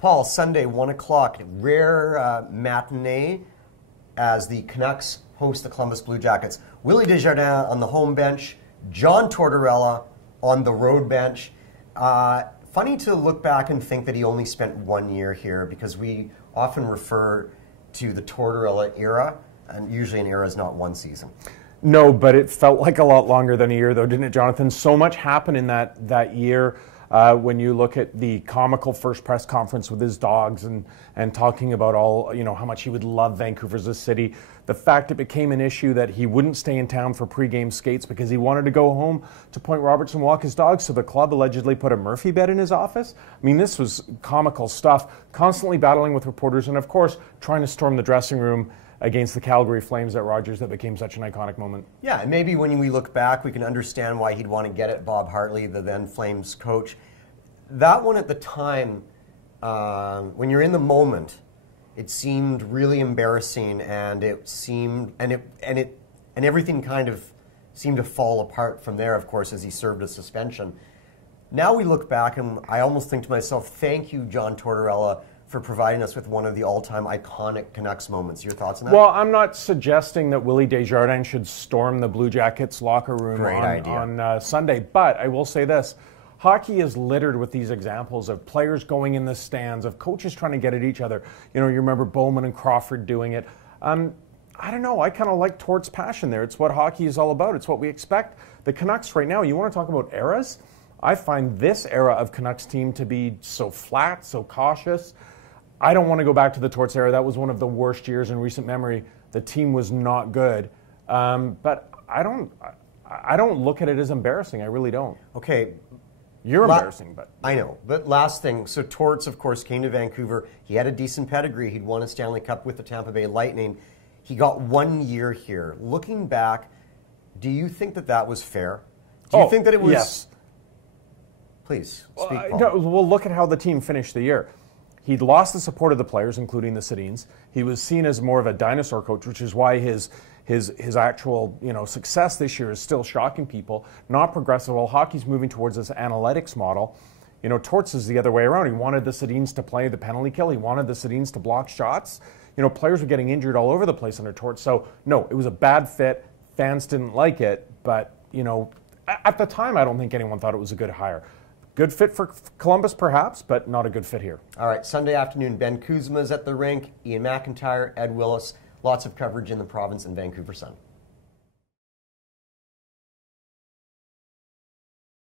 Paul, Sunday, 1 o'clock, rare matinee as the Canucks host the Columbus Blue Jackets. Willie Desjardins on the home bench, John Tortorella on the road bench. Funny to look back and think that he only spent 1 year here, because we often refer to the Tortorella era, and usually an era is not 1 season. No, but it felt like a lot longer than a year, though, didn't it, Jonathan? So much happened in that year. When you look at the comical first press conference with his dogs and talking about all, how much he would love Vancouver as a city, the fact it became an issue that he wouldn't stay in town for pregame skates because he wanted to go home to Point Roberts and walk his dogs, so the club allegedly put a Murphy bed in his office. I mean, this was comical stuff, constantly battling with reporters and, of course, trying to storm the dressing room against the Calgary Flames at Rogers. That became such an iconic moment. Yeah, and maybe when we look back, we can understand why he'd want to get at Bob Hartley, the then Flames coach. That one at the time, when you're in the moment, it seemed really embarrassing, and it seemed, and everything kind of seemed to fall apart from there, of course, as he served a suspension. Now we look back, and I almost think to myself, thank you, John Tortorella, for providing us with one of the all-time iconic Canucks moments. Your thoughts on that? Well, I'm not suggesting that Willie Desjardins should storm the Blue Jackets locker room on Sunday, but I will say this. Hockey is littered with these examples of players going in the stands, of coaches trying to get at each other. You remember Bowman and Crawford doing it. I don't know. I kind of like Torts' passion there. It's what hockey is all about. It's what we expect. The Canucks right now, you want to talk about eras? I find this era of Canucks team to be so flat, so cautious. I don't want to go back to the Torts era. That was one of the worst years in recent memory. The team was not good. But I don't look at it as embarrassing. I really don't. Okay. You're embarrassing, but... I know. But last thing, so Torts, of course, came to Vancouver. He had a decent pedigree. He'd won a Stanley Cup with the Tampa Bay Lightning. He got 1 year here. Looking back, do you think that that was fair? Do you think that it was... Yes. Please, speak, Paul. No, well, look at how the team finished the year. He'd lost the support of the players, including the Sedins. He was seen as more of a dinosaur coach, which is why his actual success this year is still shocking people. Not progressive. Well, hockey's moving towards this analytics model. Torts is the other way around. He wanted the Sedins to play the penalty kill. He wanted the Sedins to block shots. Players were getting injured all over the place under Torts. So, no, it was a bad fit. Fans didn't like it. But, at the time, I don't think anyone thought it was a good hire. Good fit for Columbus, perhaps, but not a good fit here. All right, Sunday afternoon, Ben Kuzma's at the rink, Ian McIntyre, Ed Willis. Lots of coverage in the Province and Vancouver Sun.